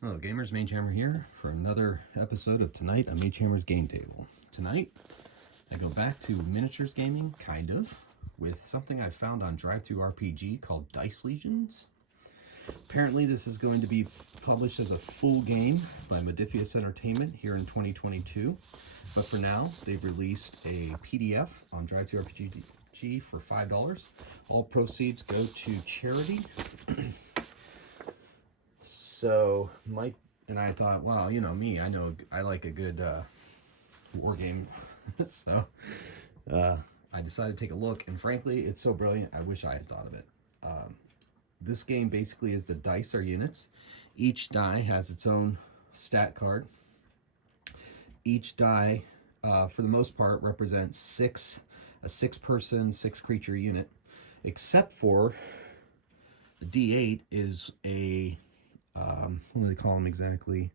Hello gamers, Magehammer here for another episode of Tonight on Magehammer's Game Table. Tonight, I go back to miniatures gaming, kind of, with something I found on Drive-Thru RPG called Dice Legions. Apparently this is going to be published as a full game by Modifius Entertainment here in 2022. But for now, they've released a PDF on Drive-Thru RPG for $5. All proceeds go to charity. So Mike and I thought, well, you know me, I like a good war game. So I decided to take a look, and frankly, it's so brilliant, I wish I had thought of it. This game basically is the dice are units. Each die has its own stat card. Each die, for the most part, represents a six-person, six-creature unit, except for the D8 is a what do they call him exactly?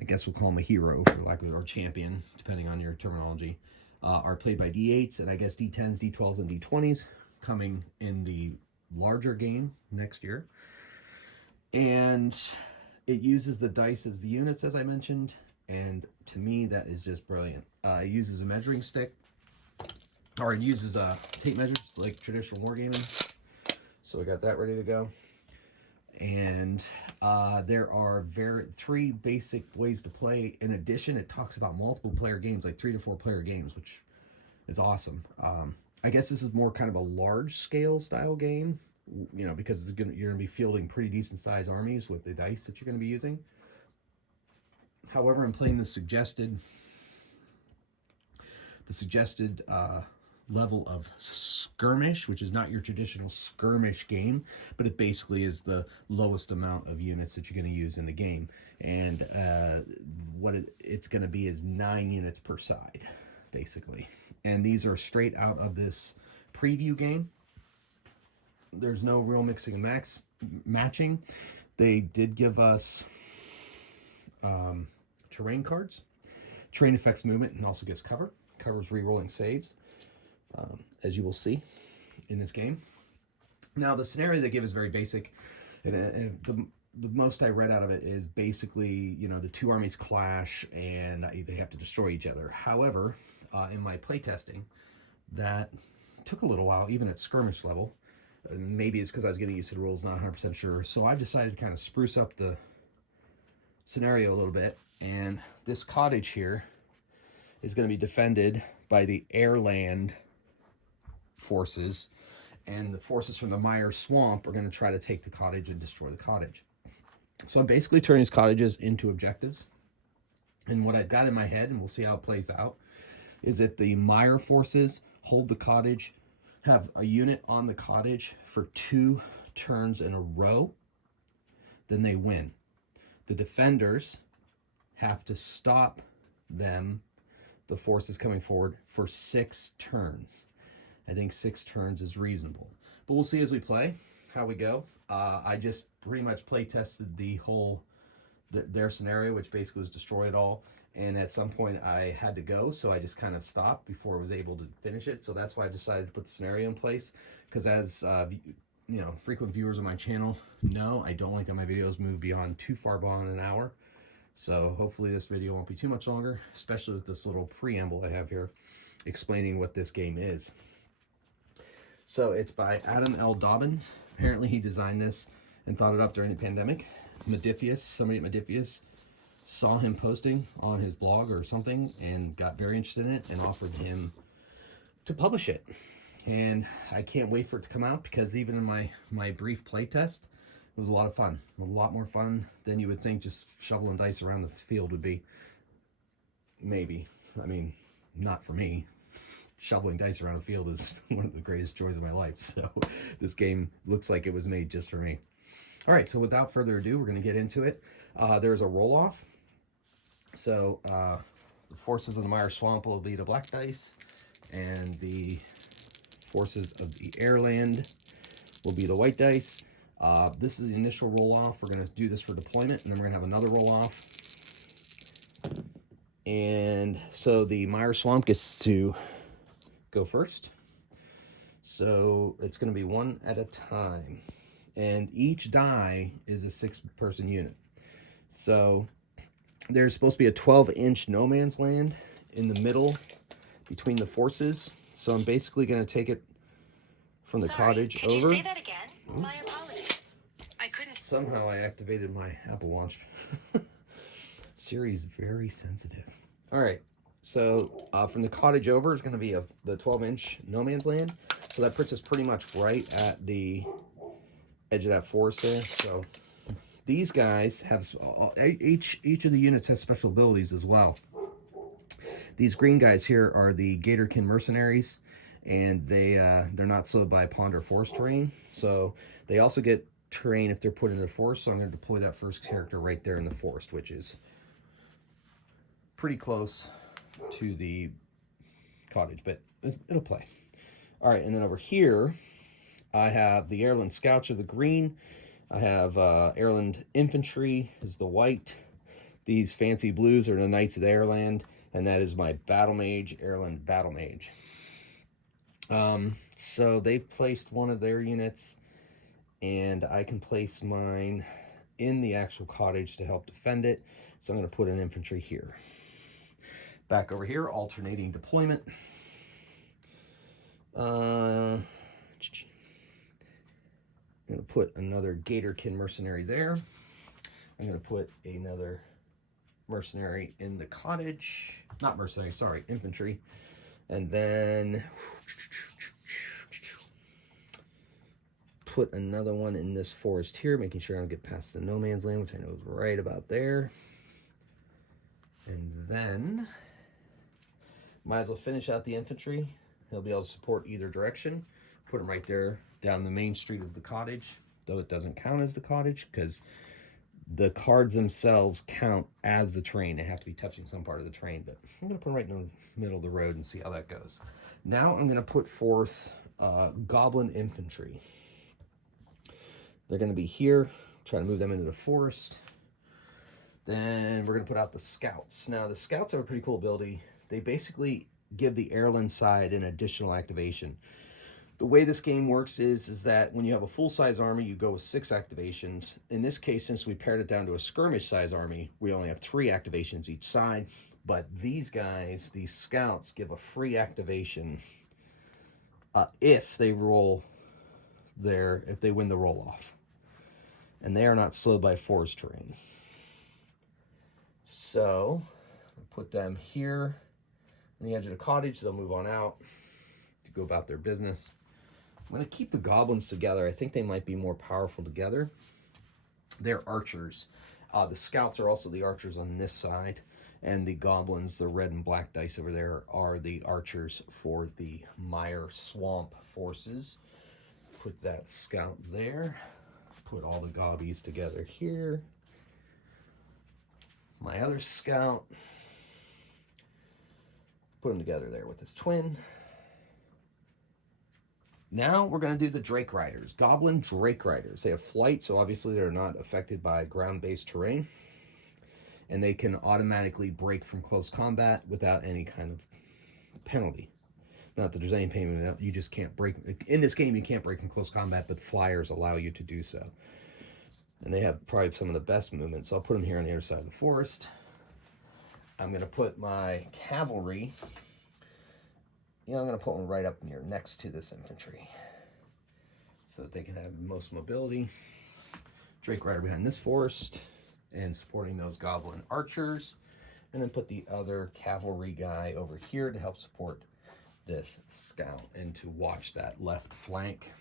I guess we'll call him a hero, for lack of, or champion, depending on your terminology. Are played by D8s, and I guess D10s, D12s, and D20s coming in the larger game next year. And it uses the dice as the units, as I mentioned, and to me that is just brilliant. It uses a measuring stick, or it uses tape measures like traditional wargaming. So we got that ready to go. And there are three basic ways to play. In addition, it talks about multiple player games, like 3 to 4 player games, which is awesome. I guess this is more kind of a large scale style game, you know, because you're going to be fielding pretty decent sized armies with the dice that you're going to be using. However, I'm playing the suggested level of skirmish, which is not your traditional skirmish game, but it basically is the lowest amount of units that you're going to use in the game. And what it's going to be is 9 units per side, basically. And these are straight out of this preview game. There's no real mixing and matching. They did give us terrain cards. Terrain affects movement and also gives cover. Covers re-rolling saves. As you will see in this game. Now, the scenario they give is very basic. And the most I read out of it is basically, you know, the two armies clash and they have to destroy each other. However, in my playtesting, that took a little while, even at skirmish level. Maybe it's because I was getting used to the rules, not 100% sure. So I decided to kind of spruce up the scenario a little bit. And this cottage here is going to be defended by the airland forces, and the forces from the Mire Swamp are going to try to take the cottage and destroy the cottage. So I'm basically turning these cottages into objectives. And what I've got in my head, and we'll see how it plays out, is if the Mire forces hold the cottage, have a unit on the cottage for 2 turns in a row, then they win. The defenders have to stop them, the forces coming forward, for 6 turns. I think 6 turns is reasonable. But we'll see as we play how we go. I just pretty much play tested their scenario, which basically was destroy it all. And at some point I had to go, so I just kind of stopped before I was able to finish it. So that's why I decided to put the scenario in place. Because as you know, frequent viewers of my channel know, I don't like that my videos move beyond too far beyond an hour. So hopefully this video won't be too much longer, especially with this little preamble I have here explaining what this game is. So it's by Adam L. Dobbins. Apparently he designed this and thought it up during the pandemic. Modifius, somebody at Modifius saw him posting on his blog or something and got very interested in it and offered him to publish it. And I can't wait for it to come out, because even in my brief playtest, it was a lot of fun. A lot more fun than you would think just shoveling dice around the field would be. Maybe. I mean, not for me. Shoveling dice around a field is one of the greatest joys of my life. So this game looks like it was made just for me. All right, so without further ado, we're going to get into it. There's a roll-off. So the forces of the Mire Swamp will be the black dice, and the forces of the airland will be the white dice. This is the initial roll-off. We're going to do this for deployment, and then we're going to have another roll-off. And so the Mire Swamp gets to go first. So it's going to be one at a time. And each die is a 6-person unit. So there's supposed to be a 12-inch no man's land in the middle between the forces. So I'm basically going to take it from the cottage could over. you say that again? My apologies. I couldn't. Somehow I activated my Apple Watch. Siri's very sensitive. All right. So from the cottage over is going to be the 12-inch no man's land. So that puts us pretty much right at the edge of that forest there. So these guys have, each of the units has special abilities as well. These green guys here are the Gatorkin mercenaries, and they're not slowed by pond or forest terrain. So they also get terrain if they're put in the forest. So I'm going to deploy that first character right there in the forest, which is pretty close to the cottage, but it'll play. All right, and then over here, I have the Airland Scouts of the green. I have Airland Infantry is the white. These fancy blues are the Knights of the Airland, and that is my Battle Mage, Airland Battle Mage. So they've placed one of their units, and I can place mine in the actual cottage to help defend it. So I'm going to put an infantry here. Back over here, alternating deployment. I'm going to put another Gatorkin mercenary there. I'm going to put another mercenary in the cottage. Not mercenary, sorry, infantry. And then put another one in this forest here, making sure I don't get past the no man's land, which I know is right about there. And then might as well finish out the infantry. He'll be able to support either direction. Put him right there down the main street of the cottage, though it doesn't count as the cottage because the cards themselves count as the terrain. They have to be touching some part of the terrain, but I'm going to put them right in the middle of the road and see how that goes. Now I'm going to put forth Goblin Infantry. They're going to be here. Try to move them into the forest. Then we're going to put out the Scouts. Now, the Scouts have a pretty cool ability. They basically give the Airland side an additional activation. The way this game works is that when you have a full-size army, you go with 6 activations. In this case, since we pared it down to a skirmish-size army, we only have 3 activations each side. But these guys, these Scouts, give a free activation if they roll if they win the roll-off. And they are not slowed by forest terrain. So, put them here on the edge of the cottage. They'll move on out to go about their business. I'm going to keep the goblins together. I think they might be more powerful together. They're archers. The Scouts are also the archers on this side. And the goblins, the red and black dice over there, are the archers for the Mire Swamp forces. Put that Scout there. Put all the gobbies together here. My other Scout. Put them together there with his twin. Now we're going to do the Drake Riders. Goblin Drake Riders. They have flight, so obviously they're not affected by ground-based terrain. And they can automatically break from close combat without any kind of penalty. Not that there's any payment, you just can't break. In this game, you can't break from close combat, but flyers allow you to do so. And they have probably some of the best movement, so I'll put them here on the other side of the forest. I'm going to put my cavalry, I'm going to put one right up near next to this infantry so that they can have most mobility. Drake Rider behind this forest and supporting those goblin archers. And then put the other cavalry guy over here to help support this Scout and to watch that left flank.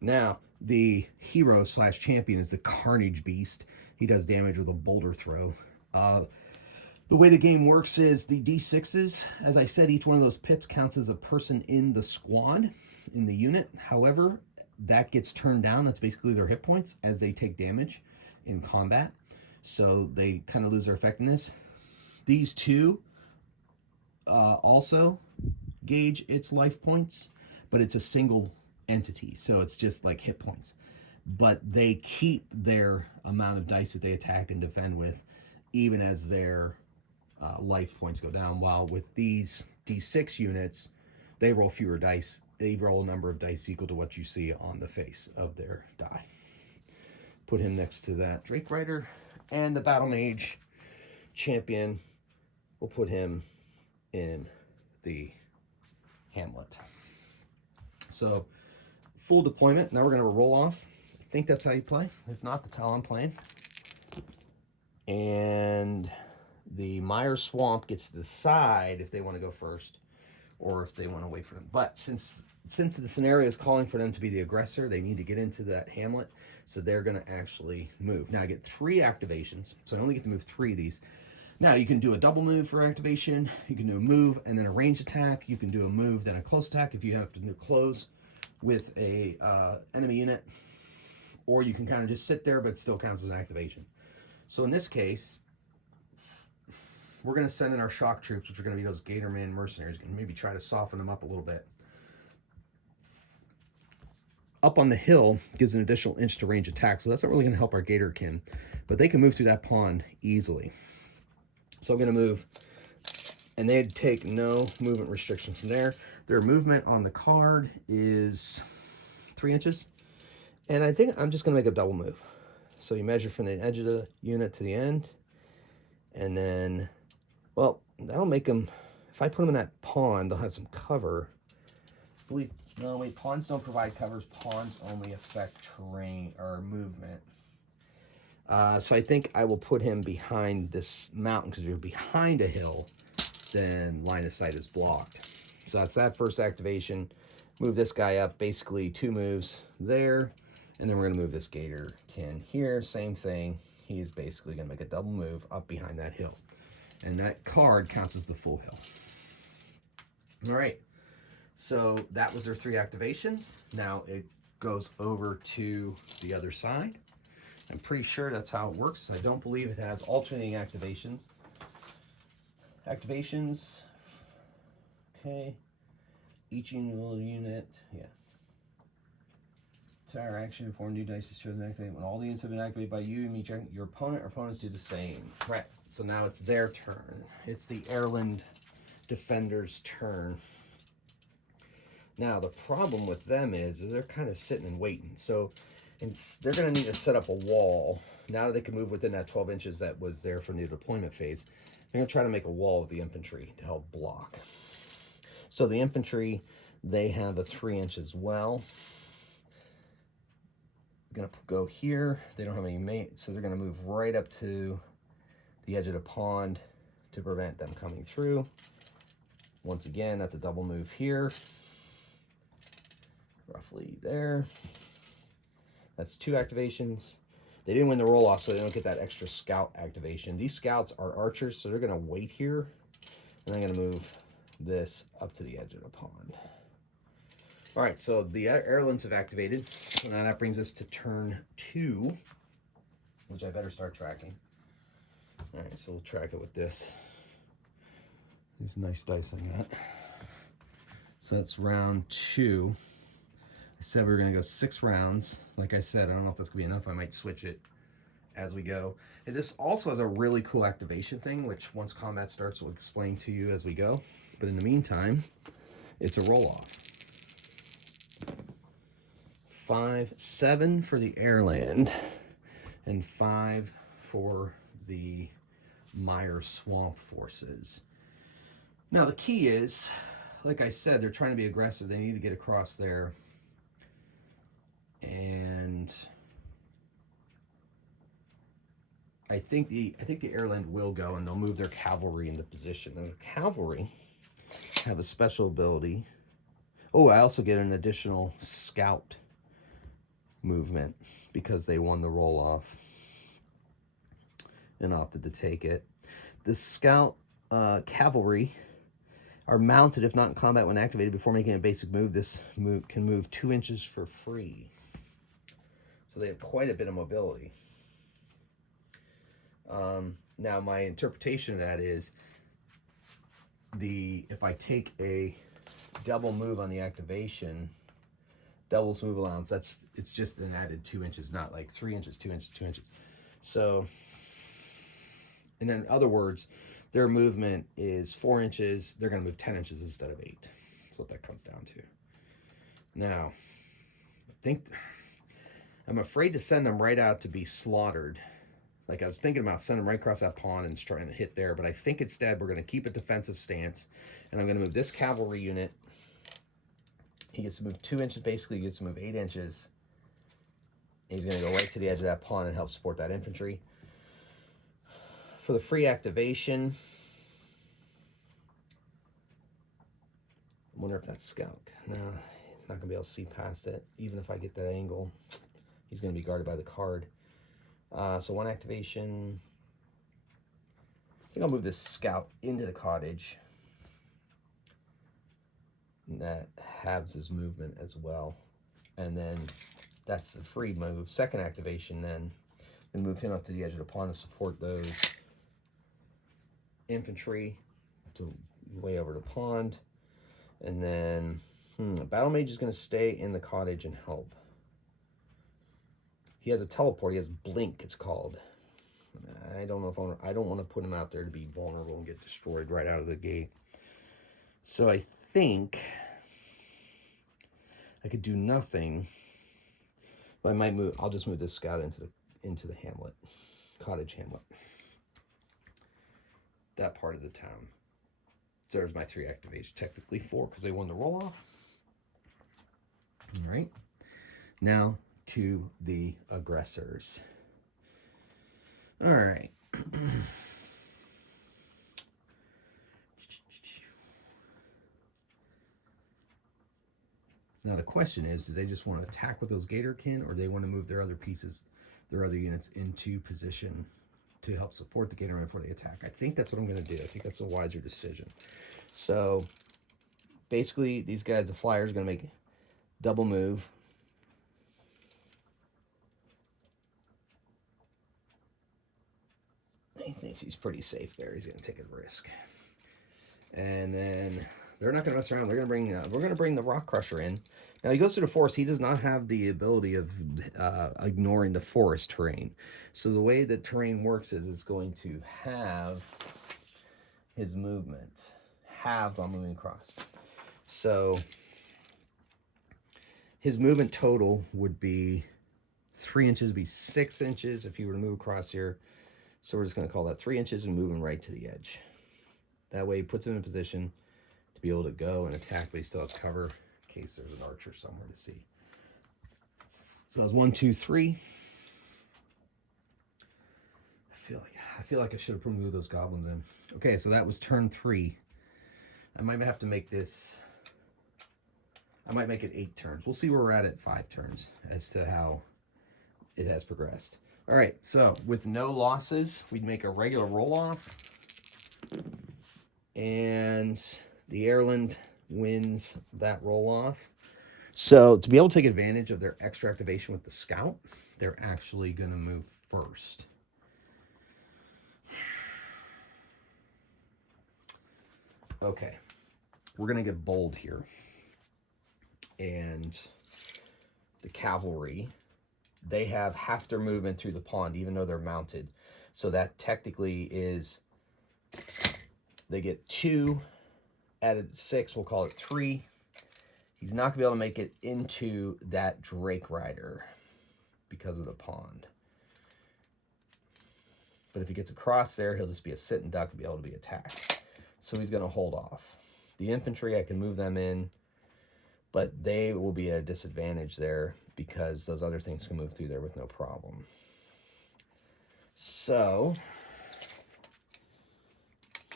Now, the hero / champion is the Carnage Beast. He does damage with a boulder throw. The way the game works is the D6s, as I said, each one of those pips counts as a person in the squad, in the unit. However, that gets turned down. That's basically their hit points as they take damage in combat. So they kind of lose their effectiveness. These two also gauge its life points, but it's a single entity. So it's just like hit points. But they keep their amount of dice that they attack and defend with, even as their life points go down. While with these D6 units, they roll fewer dice. They roll a number of dice equal to what you see on the face of their die. Put him next to that Drake Rider. And the Battle Mage champion, we'll put him in the Hamlet. So, full deployment. Now we're going to roll off. I think that's how you play. If not, that's how I'm playing. And the Mire Swamp gets to decide if they want to go first or if they want to wait for them. But since the scenario is calling for them to be the aggressor, they need to get into that Hamlet. So they're going to actually move. Now I get 3 activations. So I only get to move 3 of these. Now you can do a double move for activation. You can do a move and then a ranged attack. You can do a move, then a close attack if you have to do close with a enemy unit. Or you can kind of just sit there, but it still counts as an activation. So in this case, we're going to send in our shock troops, which are going to be those Gatorman mercenaries, and maybe try to soften them up a little bit. Up on the hill gives an additional inch to range attack, so that's not really going to help our Gatorkin, but they can move through that pond easily. So I'm going to move, and they'd take no movement restrictions from there. Their movement on the card is 3 inches, and I think I'm just going to make a double move. So you measure from the edge of the unit to the end, and then, well, that'll make them, if I put them in that pond, they'll have some cover. I believe, no, wait, ponds don't provide covers. Ponds only affect terrain or movement. So I think I will put him behind this mountain, because if you're behind a hill, then line of sight is blocked. So that's that first activation. Move this guy up, basically 2 moves there. And then we're going to move this Gatorkin here. Same thing. He is basically going to make a double move up behind that hill. And that card counts as the full hill. All right. So that was their 3 activations. Now it goes over to the other side. I'm pretty sure that's how it works. I don't believe it has alternating activations. Activations. Okay. Each unit. Yeah. Entire action before new dice is chosen to activate. When all the units have been activated by you, your opponent or opponents do the same. Right. So now it's their turn. It's the Ireland defender's turn. Now the problem with them is they're kind of sitting and waiting. So they're going to need to set up a wall. Now that they can move within that 12 inches that was there from the deployment phase, they're going to try to make a wall with the infantry to help block. So the infantry, they have a 3 inch as well. Going to go here. They don't have any mates, so they're going to move right up to the edge of the pond to prevent them coming through. Once again, that's a double move here. Roughly there. That's 2 activations. They didn't win the roll-off, so they don't get that extra scout activation. These scouts are archers, so they're going to wait here. And I'm going to move this up to the edge of the pond. All right, so the Irelands have activated. So now that brings us to turn 2, which I better start tracking. All right, so we'll track it with this. These nice dice I got. So that's round 2. I said we were going to go 6 rounds. Like I said, I don't know if that's going to be enough. I might switch it as we go. And this also has a really cool activation thing, which once combat starts, we'll explain to you as we go. But in the meantime, it's a roll-off. 5, 7 for the Airland, and 5 for the Mire Swamp forces. Now the key is, like I said, they're trying to be aggressive. They need to get across there. And I think the Airland will go, and they'll move their cavalry into position. And the cavalry have a special ability. Oh, I also get an additional scout movement because they won the roll-off and opted to take it. The scout cavalry are mounted if not in combat when activated before making a basic move. This move can move 2 inches for free. So they have quite a bit of mobility. Now my interpretation of that is if I take a double move on the activation, doubles move allowance, it's just an added 2 inches, not like 3 inches, 2 inches, 2 inches. So, and in other words, their movement is 4 inches. They're going to move 10 inches instead of 8. That's what that comes down to. Now, I'm afraid to send them right out to be slaughtered. Like, I was thinking about sending them right across that pond and trying to hit there, but I think instead we're going to keep a defensive stance, and I'm going to move this cavalry unit. He gets to move 2 inches, basically he gets to move 8 inches. He's going to go right to the edge of that pond and help support that infantry. For the free activation, I wonder if that's scout. No, not going to be able to see past it. Even if I get that angle, he's going to be guarded by the card. So 1 activation. I think I'll move this scout into the cottage. And that halves his movement as well. And then that's the free move. 2nd activation then. And move him up to the edge of the pond to support those infantry to way over the pond. And then Battle Mage is going to stay in the cottage and help. He has a teleport. He has Blink, it's called. I don't know if I don't want to put him out there to be vulnerable and get destroyed right out of the gate. So I think I could do nothing. But I might move. I'll just move this scout into the hamlet, cottage hamlet. That part of the town. So there's my 3 activation. Technically 4 because they won the roll off. All right. Now to the aggressors. All right. Now the question is, do they just want to attack with those Gatorkin, or do they want to move their other pieces, their other units into position to help support the Gatorman before they attack? I think that's what I'm going to do. I think that's a wiser decision. So basically, these guys, the Flyers, are going to make double move. He thinks he's pretty safe there. He's going to take a risk. And then they're not going to mess around. They're going to bring. We're going to bring the Rock Crusher in. Now he goes through the forest. He does not have the ability of ignoring the forest terrain. So the way that terrain works is it's going to have his movement halved on moving across. So his movement total would be 3 inches, be 6 inches if you were to move across here. So we're just going to call that 3 inches and move him right to the edge. That way he puts him in a position to be able to go and attack, but he still has cover in case there's an archer somewhere to see. So that's 1, 2, 3. I feel like I should have moved those goblins in. Okay, so that was turn 3. I might have to make this. I might make it 8 turns. We'll see where we're at 5 turns as to how it has progressed. All right, so with no losses, we'd make a regular roll-off. And the Airland wins that roll-off. So to be able to take advantage of their extra activation with the Scout, they're actually going to move first. Okay, we're going to get bold here. And the cavalry, they have half their movement through the pond, even though they're mounted. So that technically is, they get 2 added 6, we'll call it 3. He's not going to be able to make it into that Drake Rider because of the pond. But if he gets across there, he'll just be a sitting duck and be able to be attacked. So he's going to hold off. The infantry, I can move them in, but they will be at a disadvantage there because those other things can move through there with no problem. So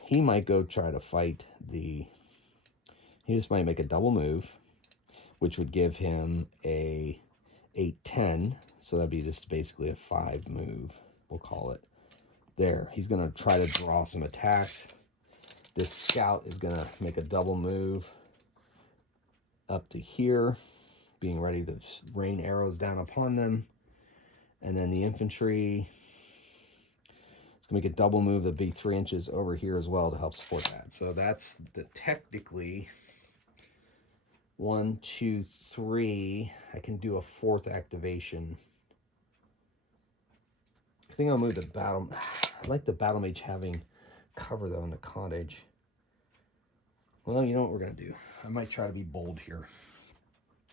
he might go try to fight he just might make a double move, which would give him a 8-10. So that'd be just basically a 5 move, we'll call it. There, he's going to try to draw some attacks. This scout is going to make a double move up to here, being ready to rain arrows down upon them. And then the infantry is going to make a double move that'd be 3 inches over here as well to help support that. So that's technically 1, 2, 3. I can do a 4th activation. I think I'll move the battle. I like the battle mage having cover though in the cottage. Well, you know what we're going to do. I might try to be bold here.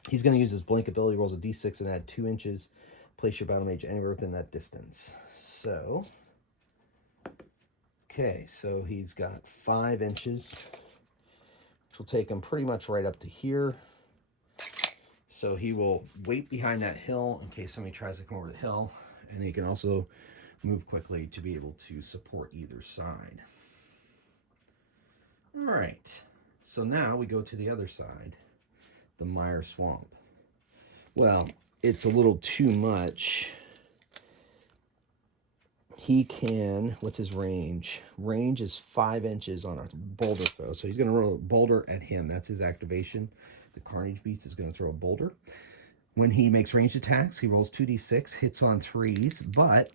He's going to use his blink ability, rolls a d6 and add 2 inches. Place your battle mage anywhere within that distance. So, okay, so he's got 5 inches, which will take him pretty much right up to here. So he will wait behind that hill in case somebody tries to come over the hill, and he can also move quickly to be able to support either side. All right, so now we go to the other side, the Mire Swamp. Well, it's a little too much. He can, what's his range? Range is 5 inches on a boulder throw. So he's going to roll a boulder at him. That's his activation. The Carnage Beast is going to throw a boulder. When he makes ranged attacks, he rolls 2d6, hits on 3s. But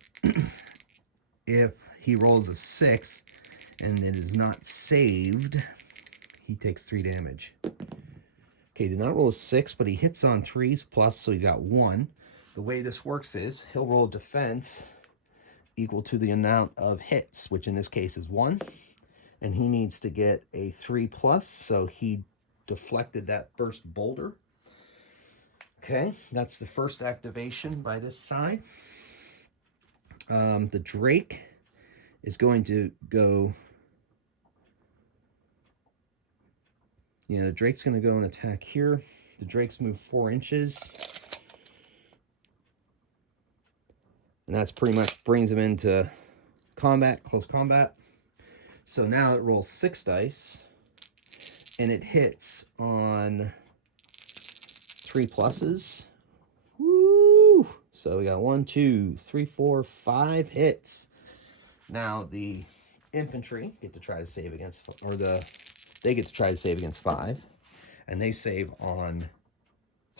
if he rolls a 6 and it is not saved, he takes 3 damage. Okay, did not roll a 6, but he hits on 3s plus, so he got 1. The way this works is he'll roll defense equal to the amount of hits, which in this case is 1. And he needs to get a 3 plus, so he deflected that first boulder. Okay, that's the first activation by this side. The Drake is going to go... the Drake's going to go and attack here. The Drake's moved 4 inches. And that's pretty much brings him into combat, close combat. So now it rolls 6 dice. And it hits on 3 pluses. Woo! So we got 1, 2, 3, 4, 5 hits. Now the infantry get to try to save against, they get to try to save against 5. And they save on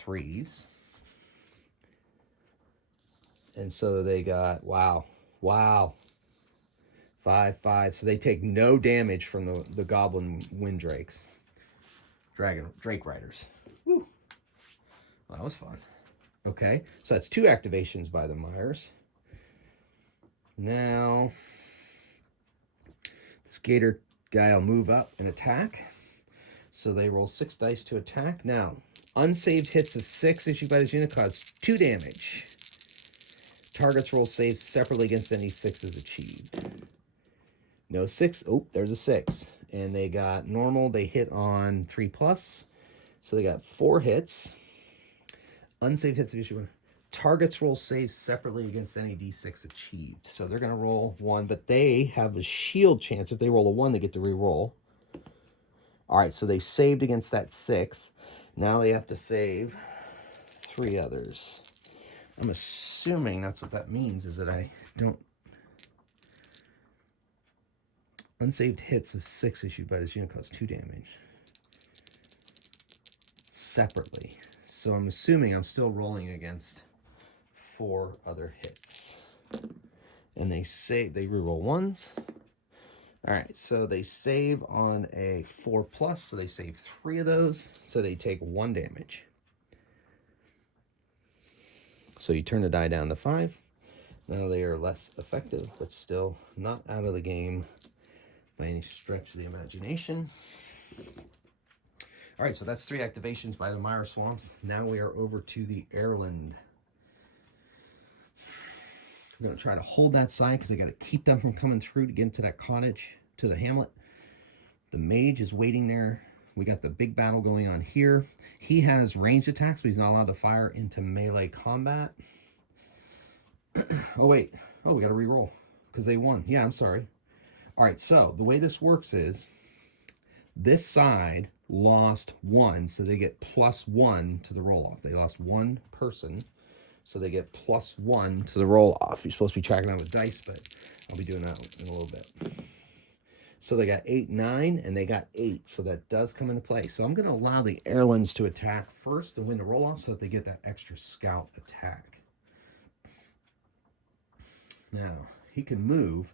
3s. And so they got, wow, 5, 5. So they take no damage from the Goblin Wind Drakes. Drake Riders. Woo. Well, that was fun. Okay, so that's 2 activations by the Mires. Now, this Gator guy will move up and attack. So they roll 6 dice to attack. Now, unsaved hits of 6 issued by this unit cause 2 damage. Targets roll saves separately against any 6s achieved. No 6. Oh, there's a 6. And they got normal. They hit on 3 plus. So they got 4 hits. Unsaved hits of issue 1. Targets roll saves separately against any d6 achieved. So they're going to roll 1, but they have a shield chance. If they roll a 1, they get to re-roll. All right, so they saved against that 6. Now they have to save 3 others. I'm assuming that's what that means, is that I don't... Unsaved hits of 6 issued by this unit cause 2 damage. Separately. So I'm assuming I'm still rolling against 4 other hits. And they save, they reroll 1s. All right, so they save on a 4 plus, so they save 3 of those, so they take 1 damage. So you turn the die down to 5. Now they are less effective, but still not out of the game by any stretch of the imagination. All right, so that's 3 activations by the Mire Swamps. Now we are over to the Airland. We're going to try to hold that side because they got to keep them from coming through to get into that cottage, to the hamlet. The Mage is waiting there. We got the big battle going on here. He has ranged attacks, but he's not allowed to fire into melee combat. Oh, wait. Oh, we got to re-roll because they won. Yeah, I'm sorry. All right, so the way this works is this side lost 1, so they get +1 to the roll-off. They lost 1 person, so they get +1 to the roll-off. You're supposed to be tracking that with dice, but I'll be doing that in a little bit. So they got 8, 9, and they got 8, so that does come into play. So I'm going to allow the Airlands to attack first and win the roll-off so that they get that extra scout attack. Now, he can move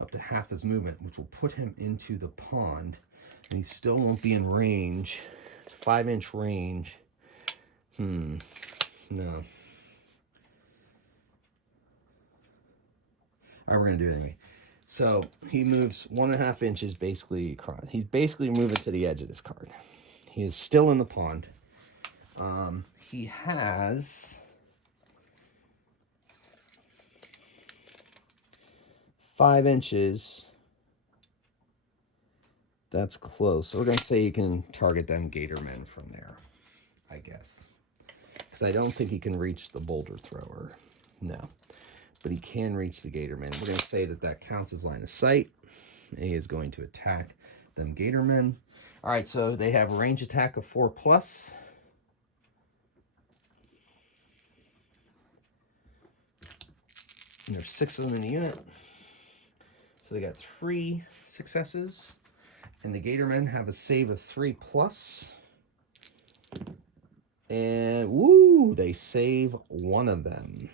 up to half his movement, which will put him into the pond, and he still won't be in range. It's 5-inch range. No. All right, we're going to do it anyway. So he moves 1.5 inches basically across. He's basically moving to the edge of this card. He is still in the pond. He has 5 inches. That's close. So we're going to say you can target them gatormen from there, I guess. Because I don't think he can reach the boulder thrower. No. But he can reach the gatormen. We're going to say that that counts as line of sight. And he is going to attack them gatormen. All right, so they have a range attack of 4+. And there's 6 of them in the unit. So they got 3 successes. And the gatormen have a save of 3+. And, woo, they save 1 of them.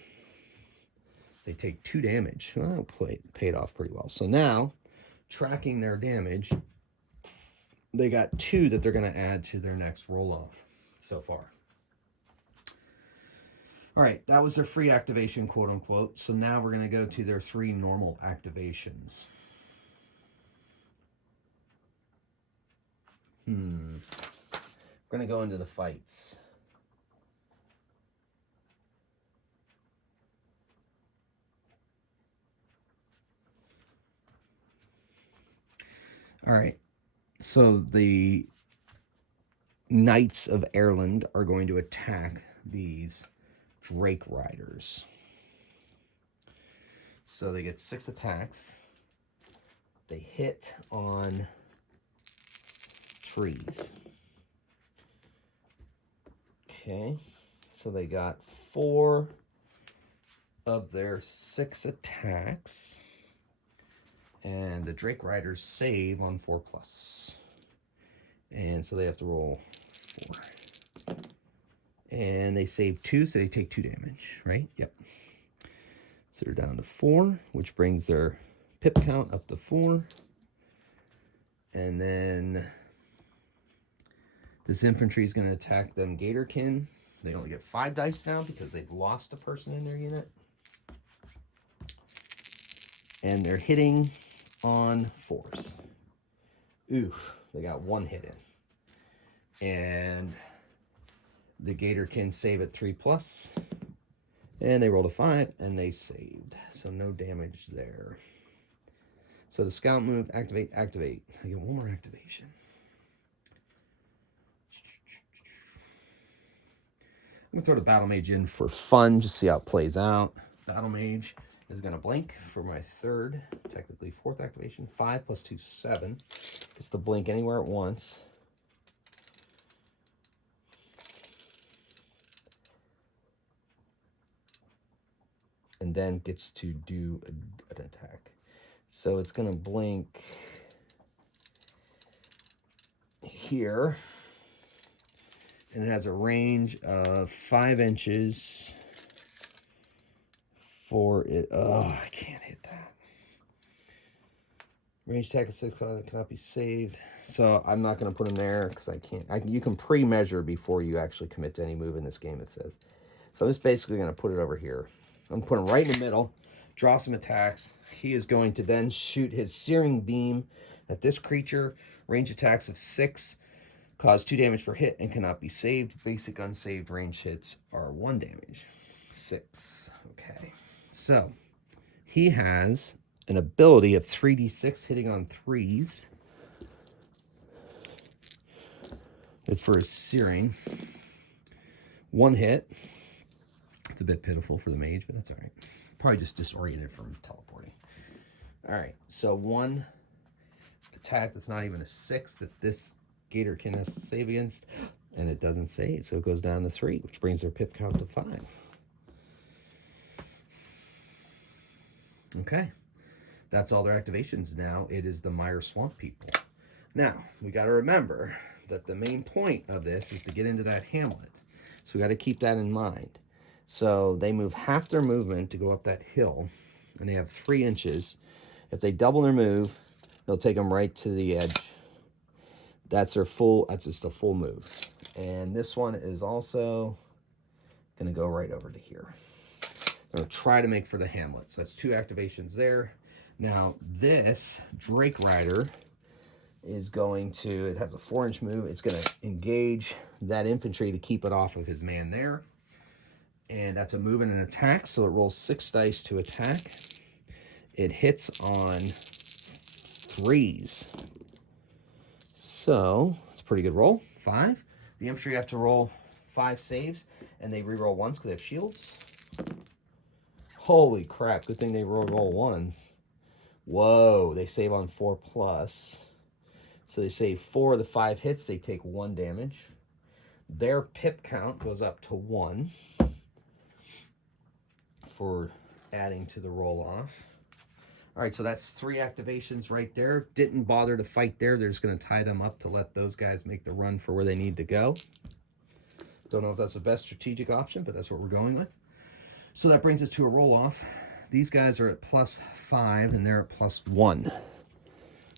They take 2 damage. Well, paid off pretty well. So now, tracking their damage, they got 2 that they're going to add to their next roll-off so far. All right, that was their free activation, quote-unquote. So now we're going to go to their 3 normal activations. We're going to go into the fights. All right, so the Knights of Ireland are going to attack these Drake Riders. So they get 6 attacks. They hit on 3s. Okay, so they got 4 of their 6 attacks. And the Drake Riders save on 4+. And so they have to roll 4. And they save 2, so they take 2 damage, right? Yep. So they're down to 4, which brings their pip count up to 4. And then this infantry is going to attack them Gatorkin. They only get 5 dice now because they've lost a person in their unit. And they're hitting on 4s. Oof, they got 1 hit in. And the Gatorkin save at 3+. And they rolled a 5, and they saved. So no damage there. So the scout move, activate, activate. I get 1 more activation. I'm going to throw the Battle Mage in for fun, just see how it plays out. Battle Mage is going to blink for my 3rd, technically 4th activation. 5 + 2, 7. Gets to blink anywhere at once. And then gets to do an attack. So it's going to blink here. And it has a range of 5 inches for it. Oh, I can't hit that. Range attack of 6 cannot be saved. So I'm not going to put him there because I can't. You can pre-measure before you actually commit to any move in this game, it says. So I'm just basically going to put it over here. I'm putting him right in the middle, draw some attacks. He is going to then shoot his Searing Beam at this creature. Range attacks of 6, cause 2 damage per hit, and cannot be saved. Basic unsaved range hits are 1 damage. 6. Okay. So he has an ability of 3d6 hitting on 3s. For his Searing. 1 hit. It's a bit pitiful for the mage, but that's all right. Probably just disoriented from teleporting. All right, so 1 attack that's not even a 6 that this Gatorkin has to save against, and it doesn't save, so it goes down to 3, which brings their pip count to 5. Okay, that's all their activations now. It is the Mire Swamp people. Now, we got to remember that the main point of this is to get into that hamlet. So we got to keep that in mind. So they move half their movement to go up that hill, and they have 3 inches. If they double their move, they'll take them right to the edge. That's just a full move. And this one is also going to go right over to here. They're going to try to make for the hamlet. So that's 2 activations there. Now, this Drake Rider is going to, it has a 4-inch move. It's going to engage that infantry to keep it off of his man there. And that's a move and an attack, so it rolls 6 dice to attack. it hits on 3s. So it's a pretty good roll. 5. The infantry have to roll 5 saves, and they reroll ones because they have shields. Holy crap, good thing they roll ones. Whoa, they save on 4+. So they save 4 of the 5 hits, they take 1 damage. Their pip count goes up to 1 for adding to the roll off. All right, so that's 3 activations right there. Didn't bother to fight there. They're just going to tie them up to let those guys make the run for where they need to go. Don't know if that's the best strategic option, but that's what we're going with. So that brings us to a roll-off. These guys are at +5, and they're at +1.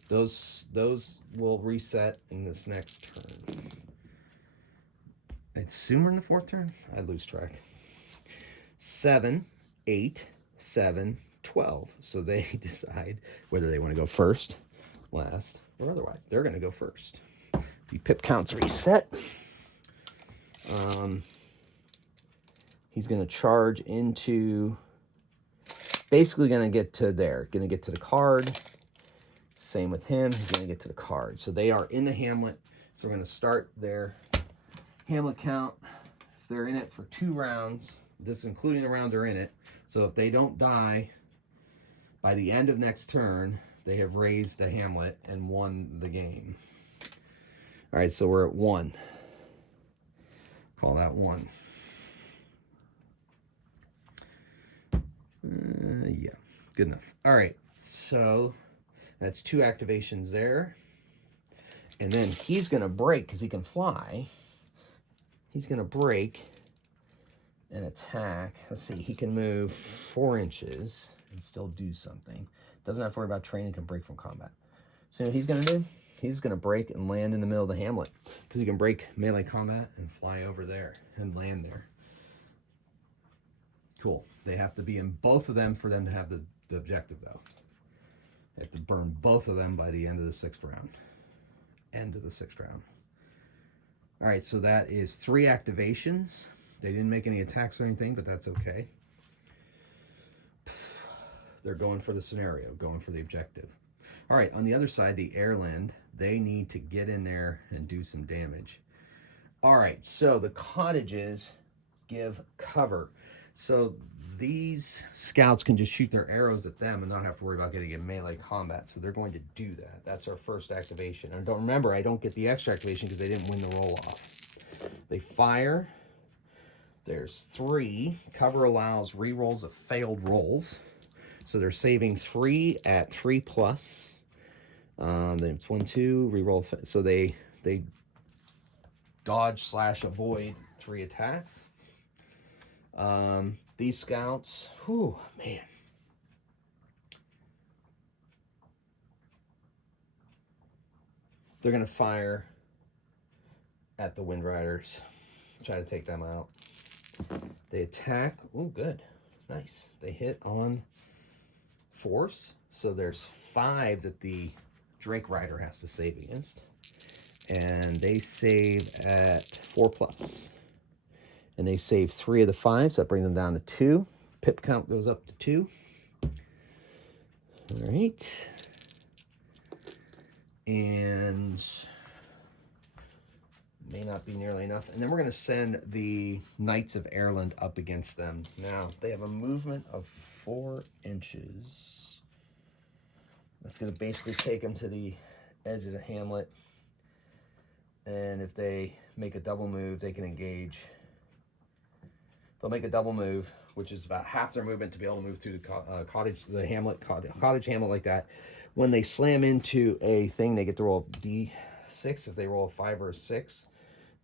Those will reset in this next turn. It's sooner in the 4th turn? I lose track. 7, 8, 7, 12. So they decide whether they want to go first, last, or otherwise. They're going to go first. The pip counts reset. He's going to charge into, basically going to get to there, going to get to the card. Same with him, he's going to get to the card. So they are in the hamlet. So we're going to start their hamlet count. If they're in it for 2 rounds, this including the round they're in it. So if they don't die by the end of next turn, they have raised the hamlet and won the game. All right, so we're at 1. Call that 1. Yeah, good enough. All right, so that's 2 activations there. And then he's going to break because he can fly. He's going to break and attack. Let's see, he can move 4 inches and still do something. Doesn't have to worry about training, can break from combat. So what he's going to do? He's going to break and land in the middle of the hamlet because he can break melee combat and fly over there and land there. Cool. They have to be in both of them for them to have the objective, though. They have to burn both of them by the end of the 6th round. End of the 6th round. All right, so that is 3 activations. They didn't make any attacks or anything, but that's okay. They're going for the scenario, going for the objective. All right, on the other side, the Airland, they need to get in there and do some damage. All right, so the cottages give cover. So these scouts can just shoot their arrows at them and not have to worry about getting in melee combat. So they're going to do that. That's our first activation. And don't remember, I don't get the extra activation because they didn't win the roll-off. They fire. There's 3. Cover allows rerolls of failed rolls. So they're saving 3 at 3+. Then it's 1, 2, reroll. So they dodge/avoid 3 attacks. These scouts, whew, man. They're going to fire at the Wind Riders. Try to take them out. They attack. Oh, good. Nice. They hit on force. So there's 5 that the Drake Rider has to save against. And they save at 4+. And they save 3 of the 5, so that brings them down to 2. Pip count goes up to 2. All right. And may not be nearly enough. And then we're going to send the Knights of Ireland up against them. Now, they have a movement of 4 inches. That's going to basically take them to the edge of the hamlet. And if they make a double move, they can engage. They'll make a double move, which is about half their movement to be able to move through the cottage hamlet like that. When they slam into a thing, they get to roll a D6. If they roll a 5 or a 6,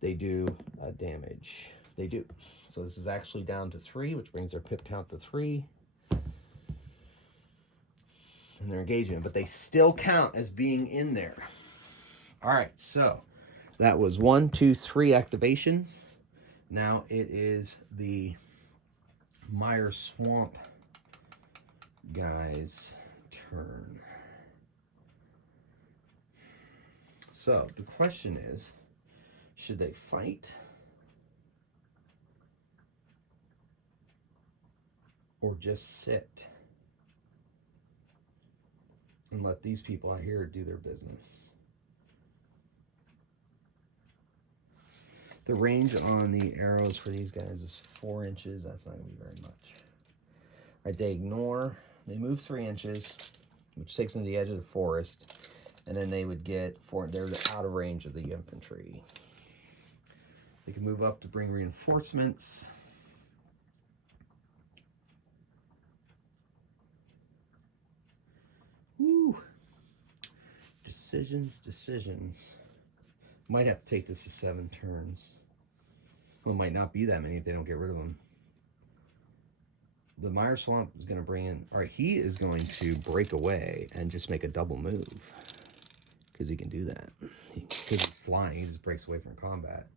they do damage. They do. So this is actually down to 3, which brings their pip count to 3. And they're engaging, but they still count as being in there. All right, so that was 1, 2, 3 activations. Now it is the Mire Swamp guy's turn. So the question is, should they fight or just sit? and let these people out here do their business. The range on the arrows for these guys is 4 inches. That's not going to be very much. All right, they ignore. They move 3 inches, which takes them to the edge of the forest, and then they would get they're out of range of the infantry. They can move up to bring reinforcements. Woo! Decisions. Might have to take this to 7 turns. Well, it might not be that many if they don't get rid of them. The Mire Swamp is going to bring in... All right, he is going to break away and just make a double move. Because he can do that. Because he's flying, he just breaks away from combat.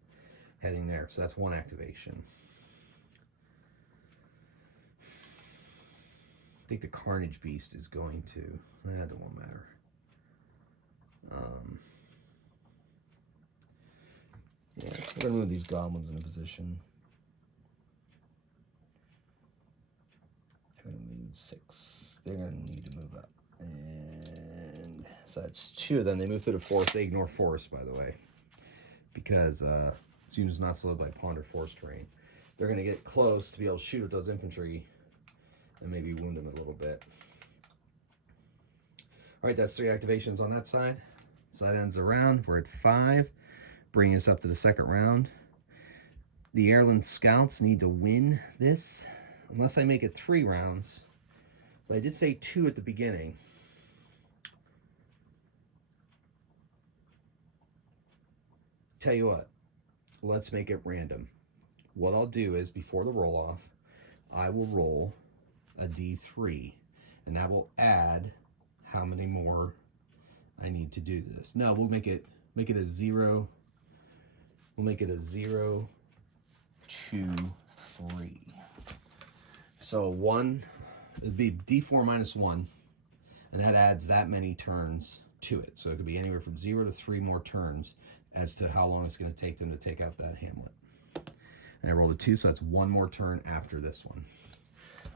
Heading there, so that's 1 activation. I think the Carnage Beast is going to... That won't matter. Yeah, we're going to move these goblins in a position. They're going to move 6. They're going to need to move up. And so that's 2 of them. They move through the forest. They ignore forest, by the way. Because this unit is not slowed by pond or forest terrain. They're going to get close to be able to shoot at those infantry and maybe wound them a little bit. All right, that's 3 activations on that side. So that ends the round. We're at 5. Bringing us up to the second round. The Airland Scouts need to win this, unless I make it 3 rounds. But I did say 2 at the beginning. Tell you what, let's make it random. What I'll do is, before the roll-off, I will roll a D3, and that will add how many more I need to do this. No, we'll make it a 0. We'll make it a 0, 2, 3. So 1, it'd be D4 minus 1, and that adds that many turns to it. So it could be anywhere from 0 to 3 more turns as to how long it's going to take them to take out that hamlet. And I rolled a 2, so that's 1 more turn after this one.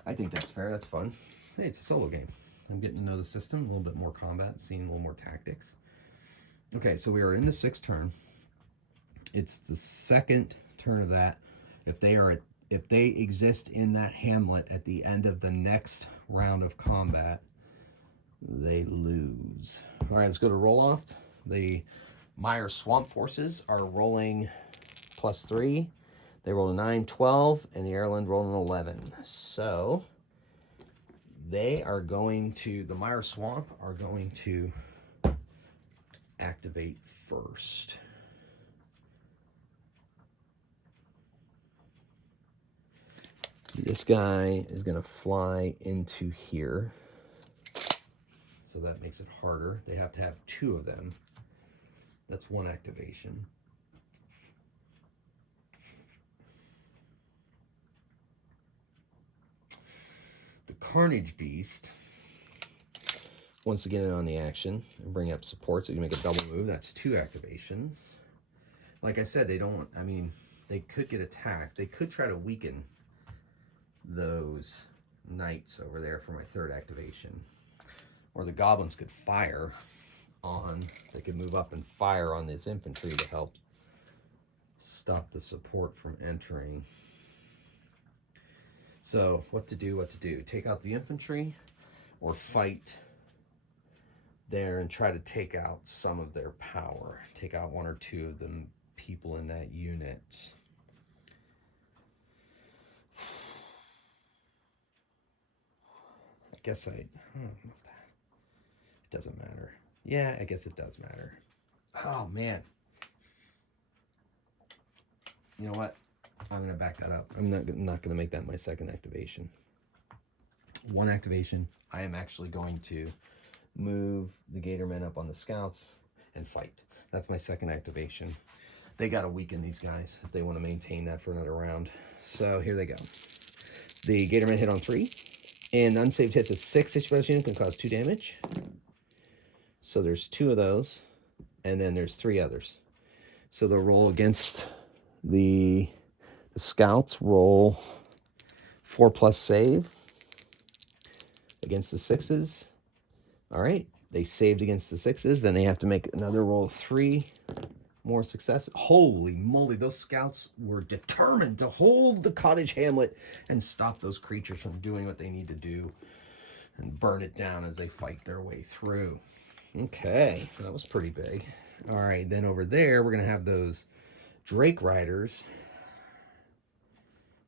I think that's fair. That's fun. Hey, it's a solo game. I'm getting to know the system, a little bit more combat, seeing a little more tactics. Okay, so we are in the 6th turn. It's the 2nd turn of that. If they exist in that hamlet at the end of the next round of combat, they lose. All right, let's go to roll-off. The Mire Swamp forces are rolling +3. They rolled a 9, 12, and the Airland rolled an 11. So they are going to, the Mire Swamp are going to activate first. This guy is going to fly into here. So that makes it harder. They have to have 2 of them. That's 1 activation. The Carnage Beast wants to get in on the action and bring up support. So you make a double move. That's 2 activations. Like I said, they don't want, I mean, they could get attacked. They could try to weaken those knights over there for my 3rd activation. Or the goblins could fire on, they could move up and fire on this infantry to help stop the support from entering. So what to do? Take out the infantry or fight there and try to take out some of their power. Take out 1 or 2 of the people in that unit. I guess I don't know if that, it doesn't matter. Yeah, I guess it does matter. Oh, man. You know what? I'm going to back that up. I'm not going to make that my 2nd activation. 1 activation. I am actually going to move the Gatormen up on the scouts and fight. That's my 2nd activation. They got to weaken these guys if they want to maintain that for another round. So here they go. The Gatormen hit on 3. And unsaved hits a 6 each bonus unit can cause 2 damage. So there's 2 of those. And then there's 3 others. So they'll roll against the scouts. Roll 4+ save against the 6s. All right. They saved against the 6s. Then they have to make another roll of 3 more success. Holy moly, those scouts were determined to hold the cottage hamlet and stop those creatures from doing what they need to do and burn it down as they fight their way through. Okay, that was pretty big. All right, then over there, we're going to have those Drake Riders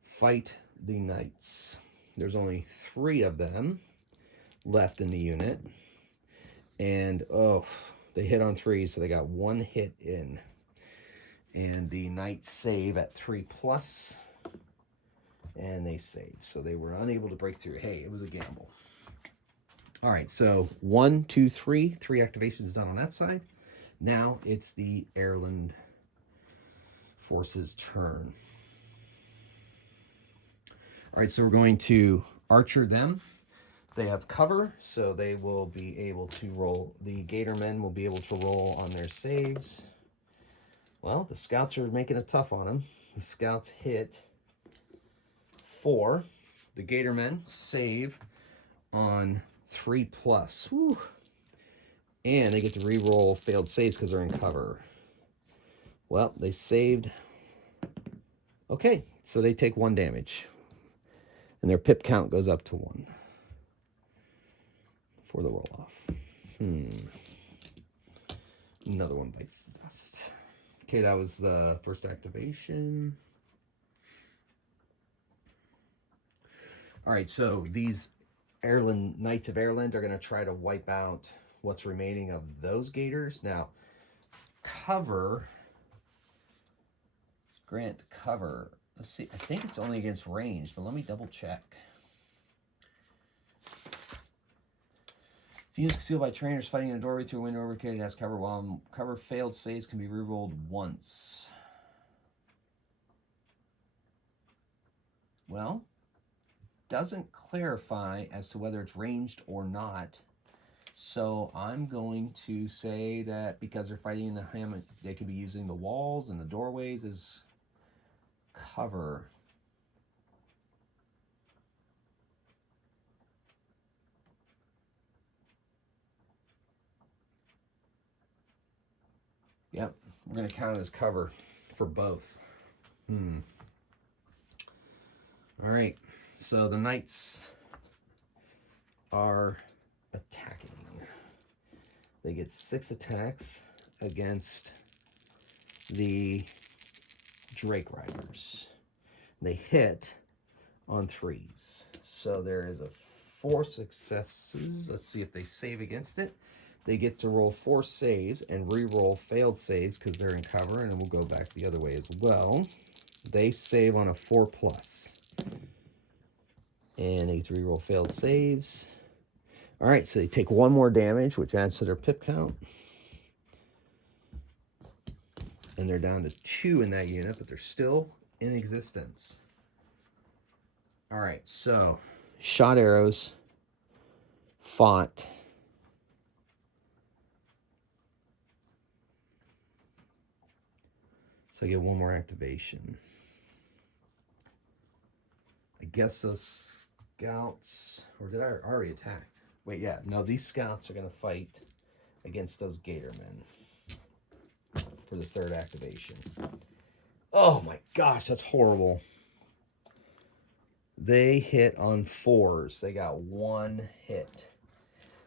fight the Knights. There's only 3 of them left in the unit. And, oh, they hit on 3, so they got 1 hit in. And the Knights save at 3+. And they saved. So they were unable to break through. Hey, it was a gamble. All right, so 1, 2, 3. 3 activations done on that side. Now it's the Ireland forces' turn. All right, so we're going to archer them. They have cover, so they will be able to roll. The Gatormen will be able to roll on their saves. Well, the scouts are making it tough on them. The scouts hit 4. The Gatormen save on 3+. Whew. And they get to re-roll failed saves because they're in cover. Well, they saved. Okay, so they take 1 damage. And their pip count goes up to 1 for the roll-off. Another one bites the dust. Okay, that was the first activation. All right, so these Ireland Knights of Ireland are going to try to wipe out what's remaining of those gators. Now, cover, grant cover. Let's see, I think it's only against range, but let me double check. If used concealed by trainers fighting in a doorway through a window overlocated has cover, while cover failed saves can be rerolled once. Well, doesn't clarify as to whether it's ranged or not. So I'm going to say that because they're fighting in the hamlet, they could be using the walls and the doorways as cover. Yep, we're going to count it as cover for both. All right, so the Knights are attacking. They get 6 attacks against the Drake Riders. They hit on 3s. So there is a 4 successes. Let's see if they save against it. They get to roll 4 saves and re-roll failed saves because they're in cover, and then we'll go back the other way as well. They save on a 4+. And they get to re-roll failed saves. All right, so they take 1 more damage, which adds to their pip count. And they're down to 2 in that unit, but they're still in existence. All right, so shot arrows, fought. So I get 1 more activation. I guess those scouts, or did I already attack? Wait, yeah, no, these scouts are going to fight against those Gatormen for the 3rd activation. Oh my gosh, that's horrible. They hit on 4s. They got 1 hit.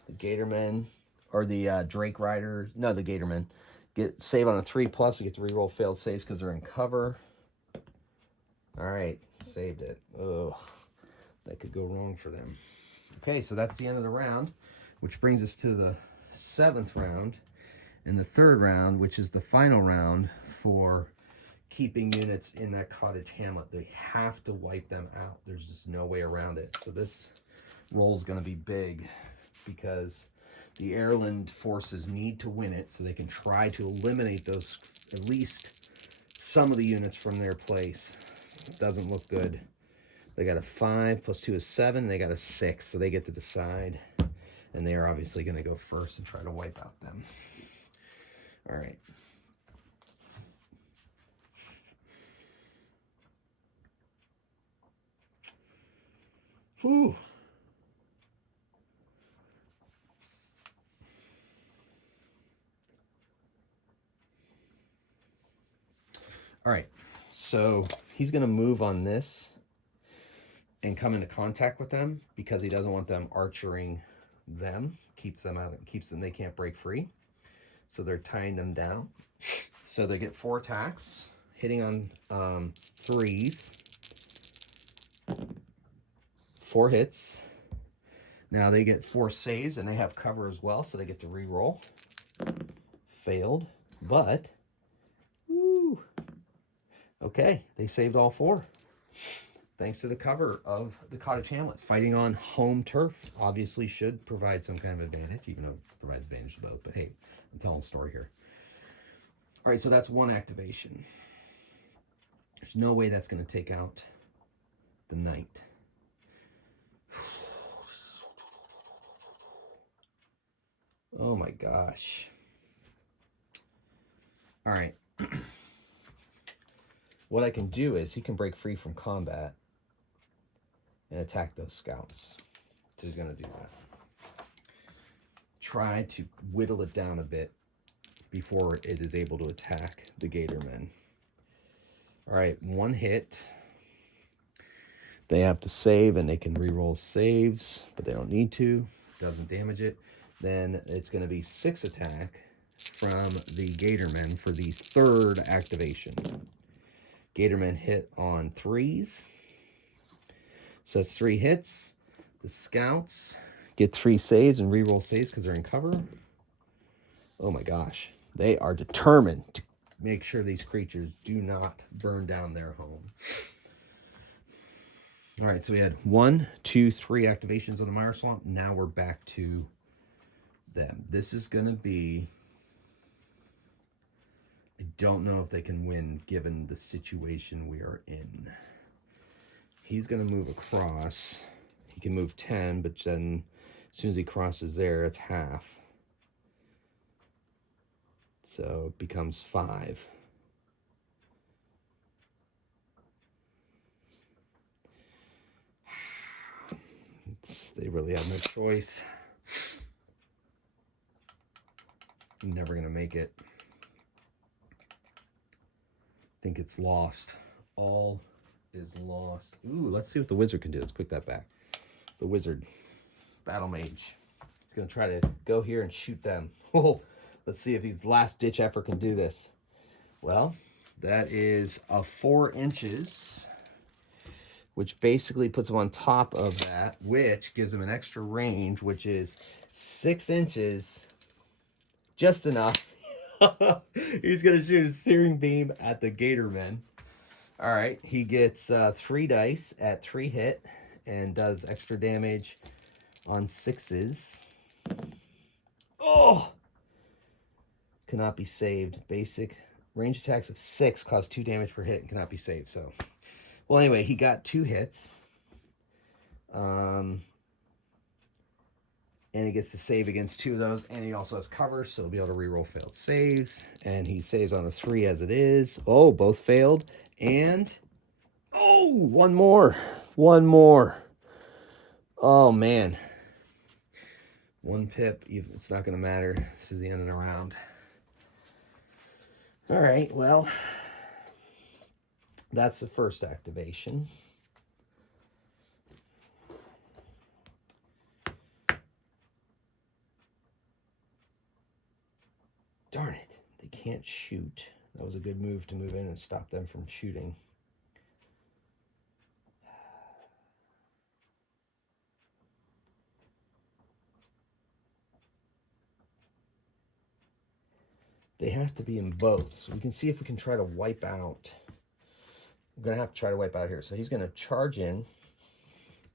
The Gatormen, or the Drake Rider, no, the Gatormen, get save on a 3+. They get to reroll failed saves because they're in cover. All right, saved it. Ugh, that could go wrong for them. Okay, so that's the end of the round, which brings us to the 7th round and the 3rd round, which is the final round for keeping units in that cottage hamlet. They have to wipe them out. There's just no way around it. So this roll is going to be big because the Ireland forces need to win it so they can try to eliminate those, at least some of the units from their place. It doesn't look good. They got a 5 + 2 is 7. They got a 6, so they get to decide. And they are obviously going to go first and try to wipe out them. All right. Whew. All right, so he's going to move on this and come into contact with them because he doesn't want them archering them. Keeps them out. Keeps them. They can't break free. So they're tying them down. So they get 4 attacks, hitting on 3s, 4 hits. Now they get 4 saves and they have cover as well, so they get to re-roll. Failed, but woo. Okay, they saved all 4. Thanks to the cover of the Cottage Hamlet. Fighting on home turf obviously should provide some kind of advantage, even though it provides advantage to both. But hey, I'm telling a story here. All right, so that's 1 activation. There's no way that's going to take out the knight. Oh my gosh. All right. What I can do is he can break free from combat and attack those scouts. So he's going to do that. Try to whittle it down a bit before it is able to attack the Gatormen. All right, 1 hit. They have to save, and they can re-roll saves, but they don't need to. Doesn't damage it. Then it's going to be 6 attack from the Gatormen for the 3rd activation. Gatormen hit on 3s. So that's 3 hits. The Scouts get 3 saves and re-roll saves because they're in cover. Oh my gosh. They are determined to make sure these creatures do not burn down their home. All right, so we had 1, 2, 3 activations on the Mire Swamp. Now we're back to them. This is going to be... I don't know if they can win given the situation we are in. He's going to move across. He can move 10, but then as soon as he crosses there, it's half. So it becomes 5. They really have no choice. I'm never going to make it. I think it's lost. All is lost. Ooh, let's see what the wizard can do. Let's put that back. The wizard, battle mage. He's going to try to go here and shoot them. Oh, let's see if his last-ditch effort can do this. Well, that is a 4 inches, which basically puts him on top of that, which gives him an extra range, which is 6 inches, just enough. He's going to shoot a searing beam at the Gatormen. All right, he gets 3 dice at 3 hit and does extra damage on 6s. Oh! Cannot be saved. Basic range attacks of 6 cause 2 damage per hit and cannot be saved. So, well, anyway, he got 2 hits. And he gets to save against 2 of those, and he also has cover, so he'll be able to reroll failed saves. And he saves on a 3 as it is. Oh, both failed. And, oh, 1 more. 1 more. Oh, man. 1 pip. It's not going to matter. This is the end of the round. All right, well, that's the first activation. Darn it, they can't shoot. That was a good move to move in and stop them from shooting. They have to be in both. So we can see if we can try to wipe out. We're going to have to try to wipe out here. So he's going to charge in.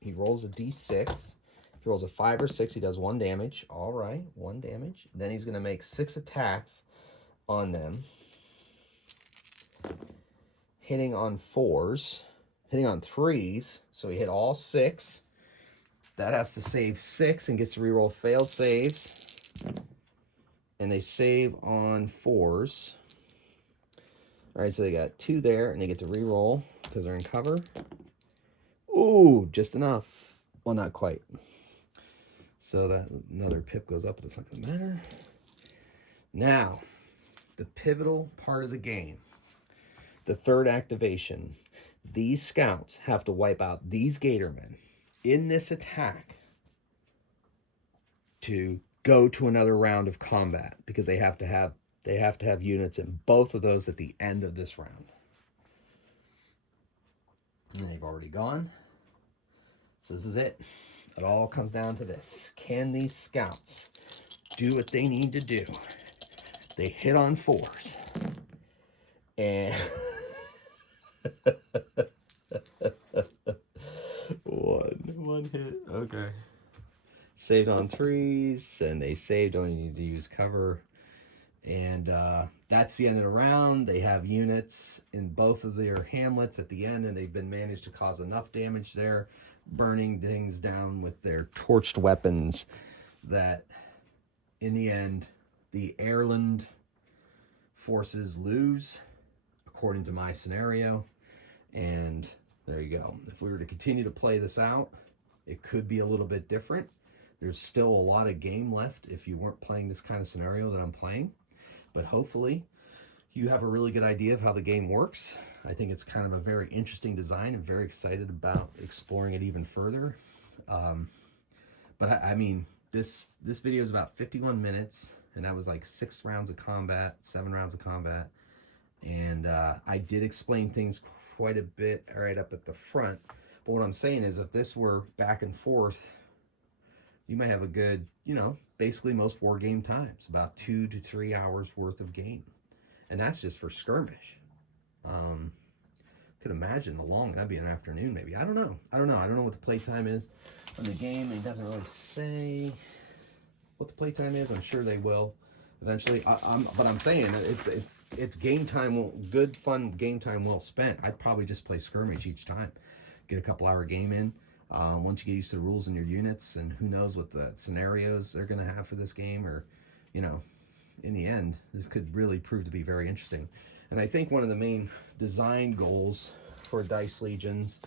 He rolls a d6. If he rolls a 5 or 6, he does 1 damage. All right, 1 damage. Then he's going to make 6 attacks on them. Hitting on 4s. Hitting on 3s. So he hit all 6. That has to save 6 and gets to reroll failed saves. And they save on 4s. All right, so they got 2 there, and they get to reroll because they're in cover. Ooh, just enough. Well, not quite. So that another pip goes up, but it's not going to matter. Now, the pivotal part of the game. The third activation, these scouts have to wipe out these Gatormen in this attack to go to another round of combat, because they have to have units in both of those at the end of this round. And they've already gone. So this is it. It all comes down to this. Can these scouts do what they need to do? They hit on 4s. And one hit. Okay. Saved on 3s, and they saved, only need to use cover. And that's the end of the round. They have units in both of their hamlets at the end, and they've been managed to cause enough damage there, burning things down with their torched weapons, that in the end, the Airland forces lose, according to my scenario. And there you go. If we were to continue to play this out, it could be a little bit different. There's still a lot of game left if you weren't playing this kind of scenario that I'm playing. But hopefully you have a really good idea of how the game works. I think it's kind of a very interesting design. I'm very excited about exploring it even further. But I mean, this video is about 51 minutes, and that was like 6 rounds of combat, 7 rounds of combat. And I did explain things quite a bit right up at the front. But what I'm saying is, if this were back and forth, you might have a good, basically most war game times, about 2 to 3 hours worth of game. And that's just for skirmish. Could imagine that'd be an afternoon maybe. I don't know what the playtime is on the game. It doesn't really say what the playtime is. I'm sure they will eventually. But I'm saying it's game time, good fun game time well spent. I'd probably just play skirmish each time, get a couple hour game in. Once you get used to the rules in your units, and who knows what the scenarios they're going to have for this game, or in the end, this could really prove to be very interesting. And I think one of the main design goals for Dice Legions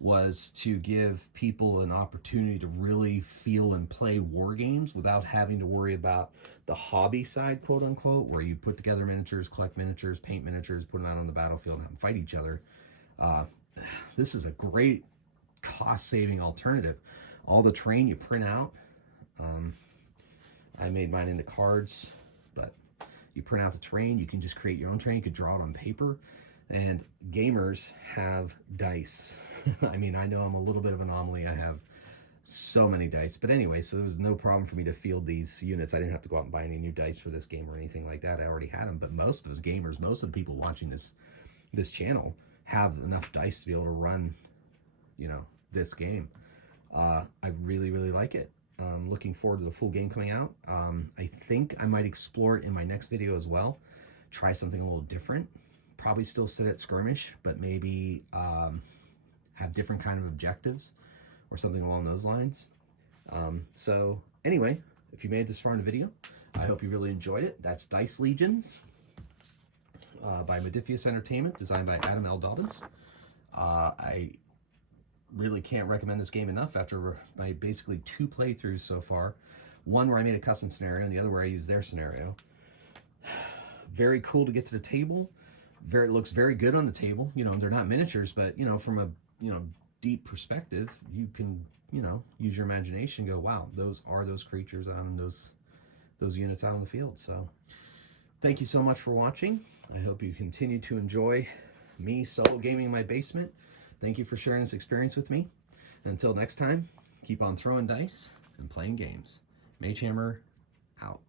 was to give people an opportunity to really feel and play war games without having to worry about the hobby side, quote unquote, where you put together miniatures, collect miniatures, paint miniatures, put them out on the battlefield and fight each other. This is a great cost-saving alternative. All the terrain you print out. I made mine into cards, but you print out the terrain. You can just create your own terrain. You could draw it on paper. And gamers have dice. I mean, I know I'm a little bit of an anomaly. I have so many dice. But anyway, so there was no problem for me to field these units. I didn't have to go out and buy any new dice for this game or anything like that. I already had them. But most of us gamers, most of the people watching this channel have enough dice to be able to run, this game. I really, really like it. Looking forward to the full game coming out. I think I might explore it in my next video as well. Try something a little different. Probably still sit at skirmish, but maybe have different kind of objectives or something along those lines. So anyway, if you made it this far in the video, I hope you really enjoyed it. That's Dice Legions by Modifius Entertainment, designed by Adam L. Dobbins. I really can't recommend this game enough after my basically 2 playthroughs so far. One where I made a custom scenario, and the other where I used their scenario. Very cool to get to the table. Looks very good on the table. They're not miniatures, but from a deep perspective, you can use your imagination and go, wow, those are those creatures on those units out on the field. So thank you so much for watching. I hope you continue to enjoy me solo gaming in my basement. Thank you for sharing this experience with me. And until next time, keep on throwing dice and playing games. Magehammer out.